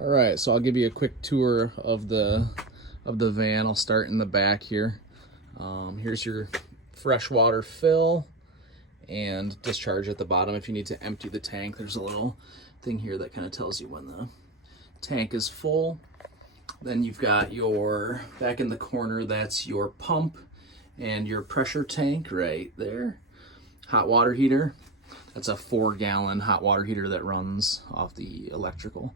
All right, so I'll give you a quick tour of the van. I'll start in the back here. Here's your freshwater fill and discharge at the bottom. If you need to empty the tank, there's a little thing here that kind of tells you when the tank is full. Then you've got your, back in the corner, that's your pump and your pressure tank right there. Hot water heater. That's a 4-gallon hot water heater that runs off the electrical.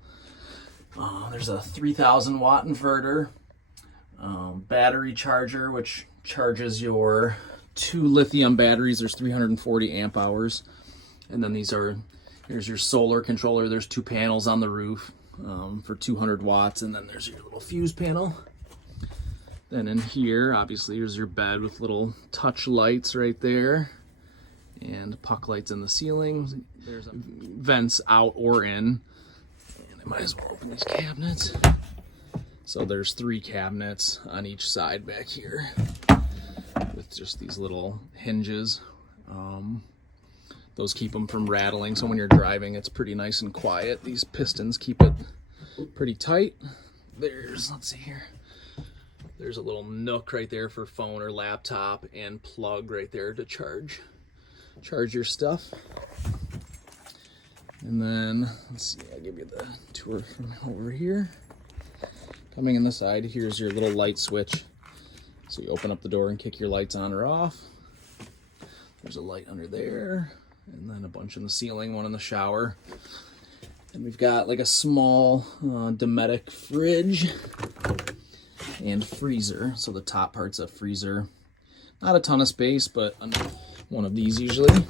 There's a 3,000 watt inverter, battery charger, which charges your 2 lithium batteries. There's 340 amp hours. And then here's your solar controller. There's 2 panels on the roof for 200 watts. And then there's your little fuse panel. Then in here, obviously, here's your bed with little touch lights right there. And puck lights in the ceiling. There's vents out or in. Might as well open these cabinets. So there's 3 cabinets on each side back here with just these little hinges. Those keep them from rattling, so when you're driving it's pretty nice and quiet. These pistons keep it pretty tight. Let's see here. There's a little nook right there for phone or laptop, and plug right there to charge your stuff. And then, let's see, I'll give you the tour from over here. Coming in the side, here's your little light switch. So you open up the door and kick your lights on or off. There's a light under there, and then a bunch in the ceiling, one in the shower. And we've got like a small Dometic fridge and freezer. So the top part's a freezer. Not a ton of space, but one of these usually.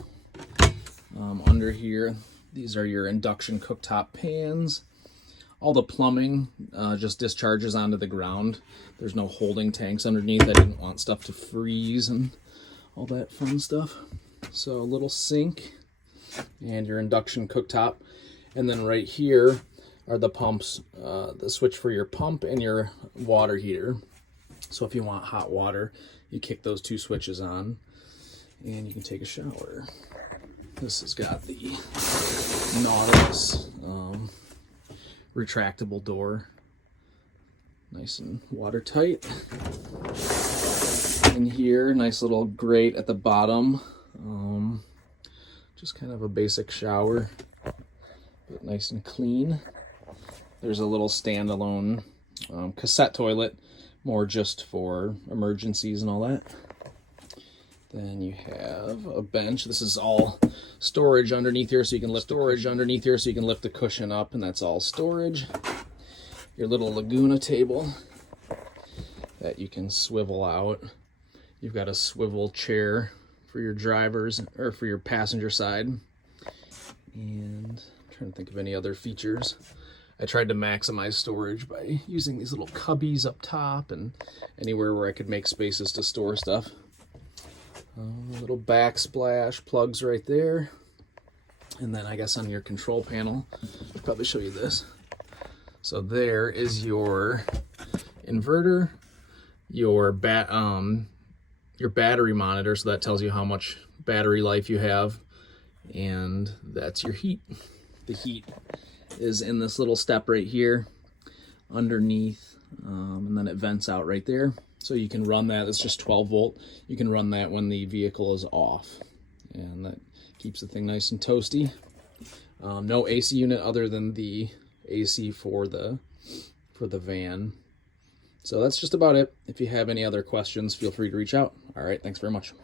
Under here, these are your induction cooktop pans. All the plumbing just discharges onto the ground. There's no holding tanks underneath. I didn't want stuff to freeze and all that fun stuff. So a little sink and your induction cooktop. And then right here are the pumps, the switch for your pump and your water heater. So if you want hot water, you kick those 2 switches on and you can take a shower. This has got the Nautilus retractable door, nice and watertight. In here, nice little grate at the bottom, just kind of a basic shower, but nice and clean. There's a little standalone cassette toilet, more just for emergencies and all that. Then you have a bench. This is all storage underneath here, so you can lift the cushion up, and that's all storage. Your little Laguna table that you can swivel out. You've got a swivel chair for your drivers or for your passenger side. And I'm trying to think of any other features. I tried to maximize storage by using these little cubbies up top and anywhere where I could make spaces to store stuff. Little backsplash plugs right there. And then I guess on your control panel, I'll probably show you this. So there is your inverter, your battery monitor, so that tells you how much battery life you have, and that's your heat. The heat is in this little step right here underneath, and then it vents out right there. So you can run that. It's just 12 volt. You can run that when the vehicle is off, and that keeps the thing nice and toasty. No AC unit other than the AC for the van. So that's just about it. If you have any other questions, feel free to reach out. All right, thanks very much.